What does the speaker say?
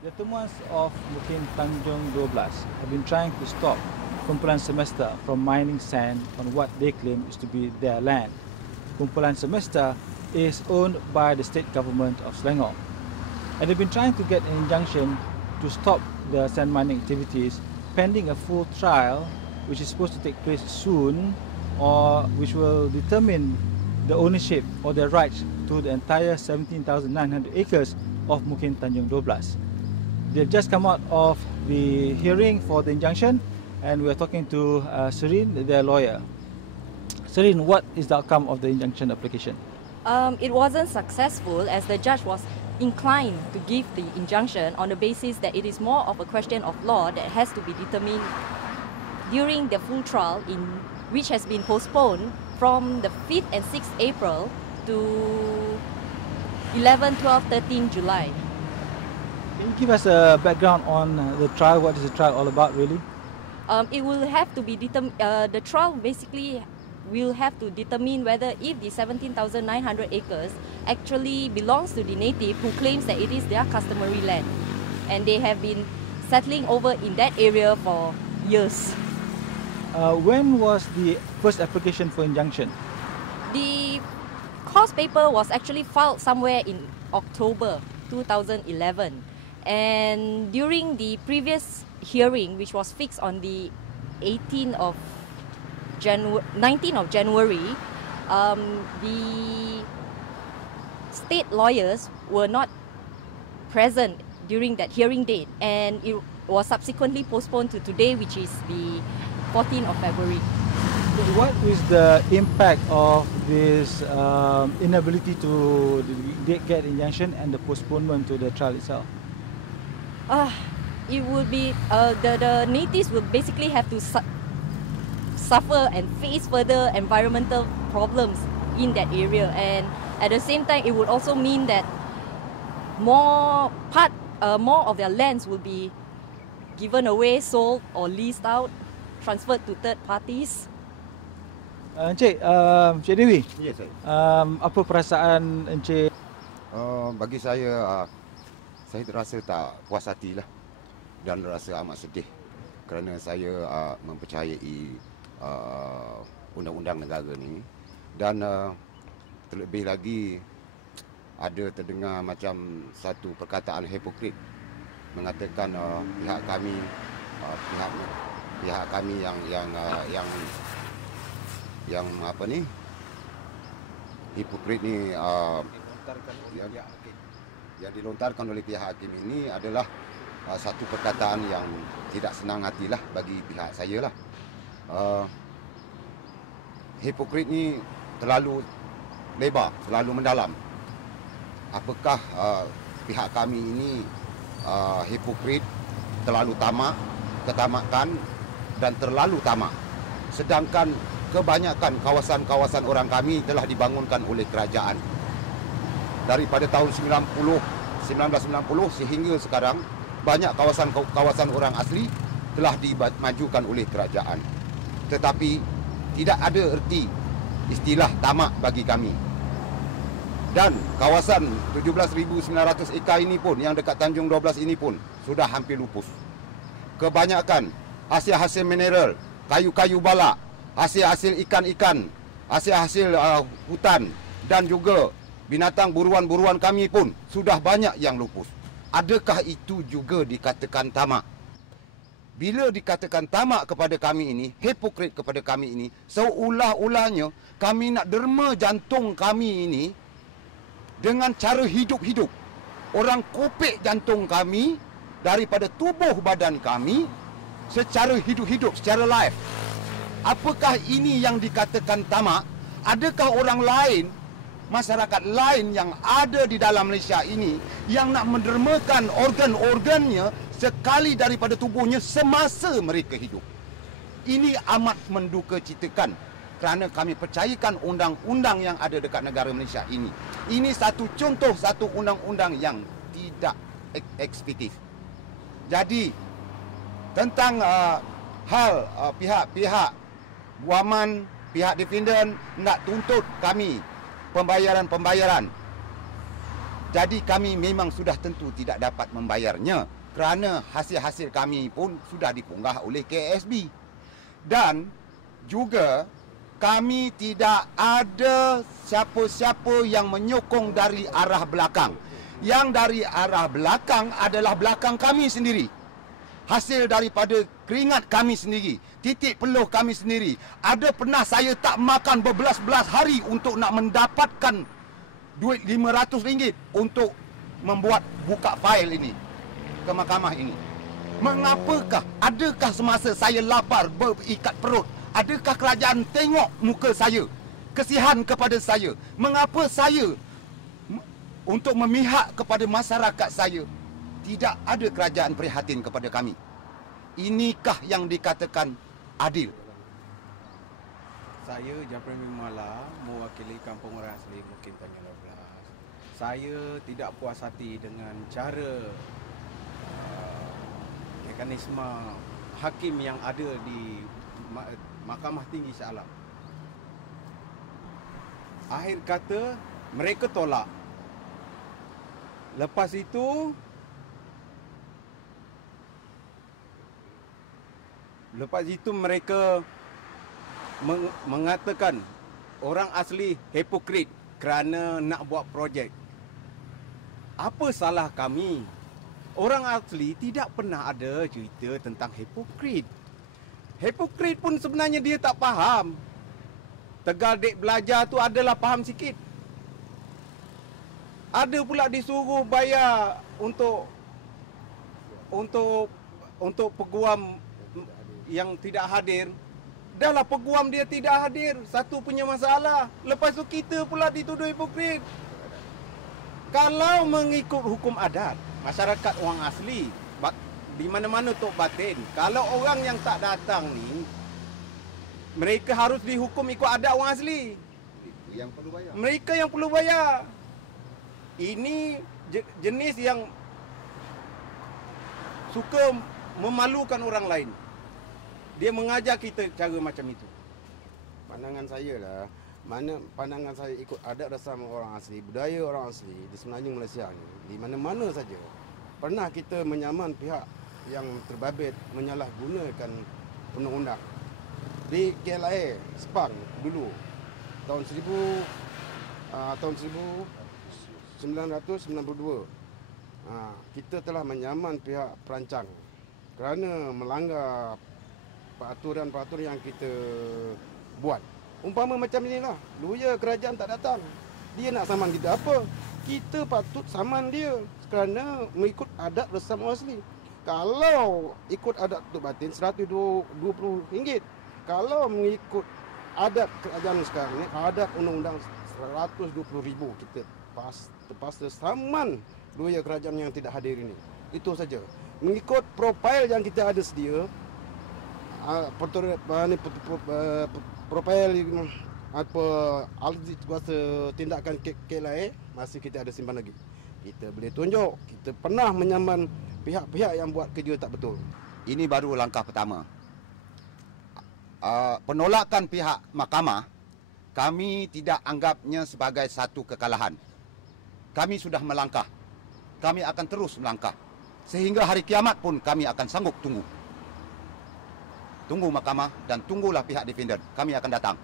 The Temuans of Bukit Tanjung 12 have been trying to stop Kumpulan Semesta from mining sand on what they claim is to be their land. Kumpulan Semesta is owned by the state government of Selangor, and they've been trying to get an injunction to stop the sand mining activities pending a full trial which is supposed to take place soon, or which will determine the ownership or the rights to the entire 17,900 acres of Bukit Tanjung 12. They've just come out of the hearing for the injunction, and we're talking to Serene, their lawyer. Serene, what is the outcome of the injunction application? It wasn't successful, as the judge was inclined to give the injunction on the basis that it is more of a question of law that has to be determined during the full trial, which has been postponed from the 5th and 6th April to 11, 12, 13 July. Can you give us a background on the trial? What is the trial all about, really? It will have to be the trial basically will have to determine whether if the 17,900 acres actually belongs to the native who claims that it is their customary land, and they have been settling over in that area for years. When was the first application for injunction? The cause paper was actually filed somewhere in October 2011, and during the previous hearing, which was fixed on the 19th of January, the state lawyers were not present during that hearing date, and it was subsequently postponed to today, which is the 14th of February. What is the impact of this inability to get injunction and the postponement to the trial itself? It would be the natives will basically have to suffer and face further environmental problems in that area, and at the same time it would also mean that more of their lands will be given away, sold or leased out, transferred to third parties. Encik Dewi, Ya, saya. apa perasaan Encik? Bagi saya terasa tak puas hati lah, dan rasa amat sedih kerana saya mempercayai undang-undang negara ni, dan terlebih lagi ada terdengar macam satu perkataan hipokrit mengatakan pihak kami yang apa ni, hipokrit ni yang dilontarkan oleh pihak hakim ini adalah satu perkataan yang tidak senang hatilah bagi pihak saya lah. Hipokrit ni terlalu lebar, terlalu mendalam. Apakah pihak kami ini hipokrit, terlalu tamak, ketamakan dan terlalu tamak, sedangkan kebanyakan kawasan-kawasan orang kami telah dibangunkan oleh kerajaan daripada tahun 1990 sehingga sekarang. Banyak kawasan-kawasan orang asli telah dimajukan oleh kerajaan, tetapi tidak ada erti istilah tamak bagi kami. Dan kawasan 17,900 ekar ini pun, yang dekat Tanjung 12 ini pun sudah hampir lupus. Kebanyakan hasil-hasil mineral, kayu-kayu balak, hasil-hasil ikan-ikan, hasil-hasil hutan dan juga binatang buruan-buruan kami pun sudah banyak yang lupus. Adakah itu juga dikatakan tamak? Bila dikatakan tamak kepada kami ini, hipokrit kepada kami ini, seulah-ulahnya kami nak derma jantung kami ini dengan cara hidup-hidup. Orang kopek jantung kami daripada tubuh badan kami secara hidup-hidup, secara live. Apakah ini yang dikatakan tamak? Adakah orang lain, masyarakat lain yang ada di dalam Malaysia ini yang nak mendermakan organ-organnya sekali daripada tubuhnya semasa mereka hidup? Ini amat mendukacitakan kerana kami percayakan undang-undang yang ada dekat negara Malaysia ini. Ini satu contoh, satu undang-undang yang tidak eksekutif. Jadi tentang hal pihak guaman, pihak defendant nak tuntut kami pembayaran Jadi kami memang sudah tentu tidak dapat membayarnya kerana hasil-hasil kami pun sudah dipunggah oleh KSB. Dan juga kami tidak ada siapa-siapa yang menyokong dari arah belakang. Yang dari arah belakang adalah belakang kami sendiri. Hasil daripada keringat kami sendiri, titik peluh kami sendiri. Ada pernah saya tak makan berbelas-belas hari untuk nak mendapatkan duit RM500 untuk membuat buka fail ini ke mahkamah ini. Mengapakah? Adakah semasa saya lapar berikat perut, adakah kerajaan tengok muka saya, kesihan kepada saya? Mengapa saya untuk memihak kepada masyarakat saya, tidak ada kerajaan prihatin kepada kami? Inikah yang dikatakan adil? Saya Jafri Mala, mewakili Kampung Orang Asli Mukim Tanjung 12. Saya tidak puas hati dengan cara mekanisme hakim yang ada di Mahkamah Tinggi Shah Alam. Akhir kata, mereka tolak. Lepas itu, mereka mengatakan orang asli hipokrit kerana nak buat projek. Apa salah kami? Orang asli tidak pernah ada cerita tentang hipokrit. Hipokrit pun sebenarnya dia tak faham. Tegal dek belajar tu adalah faham sikit. Ada pula disuruh bayar untuk peguam yang tidak hadir. Dahlah peguam dia tidak hadir, satu punya masalah. Lepas tu kita pula dituduh hipokrit. Kalau mengikut hukum adat, masyarakat orang asli, di mana-mana Tok Batin, kalau orang yang tak datang ni, mereka harus dihukum ikut adat orang asli. Yang perlu bayar. Mereka yang perlu bayar. Ini jenis yang suka memalukan orang lain. Dia mengajar kita cara macam itu. Pandangan saya lah, pandangan saya ikut adat rasam orang asli, budaya orang asli di semenanjung Malaysia ni, di mana-mana saja. Pernah kita menyaman pihak yang terbabit menyalahgunakan undang-undang. Di KLIA, Sepang dulu, tahun 1992, kita telah menyaman pihak perancang kerana melanggar peraturan-peraturan yang kita buat. Umpama macam inilah, lawyer kerajaan tak datang. Dia nak saman kita apa? Kita patut saman dia kerana mengikut adat resam orang asli. Kalau ikut adat Tok Batin RM120. Kalau mengikut adat kerajaan sekarang ni, adat undang-undang RM120,000, kita terpaksa saman lawyer kerajaan yang tidak hadir ini. Itu saja. Mengikut profil yang kita ada sedia, profil apa alih kuasa tindakan KLIA masih kita ada simpan lagi. Kita boleh tunjuk kita pernah menyaman pihak-pihak yang buat kerja tak betul. Ini baru langkah pertama. Penolakan pihak mahkamah, kami tidak anggapnya sebagai satu kekalahan. Kami sudah melangkah. Kami akan terus melangkah. Sehingga hari kiamat pun kami akan sanggup tunggu. Tunggu mahkamah dan tunggulah pihak defender. Kami akan datang.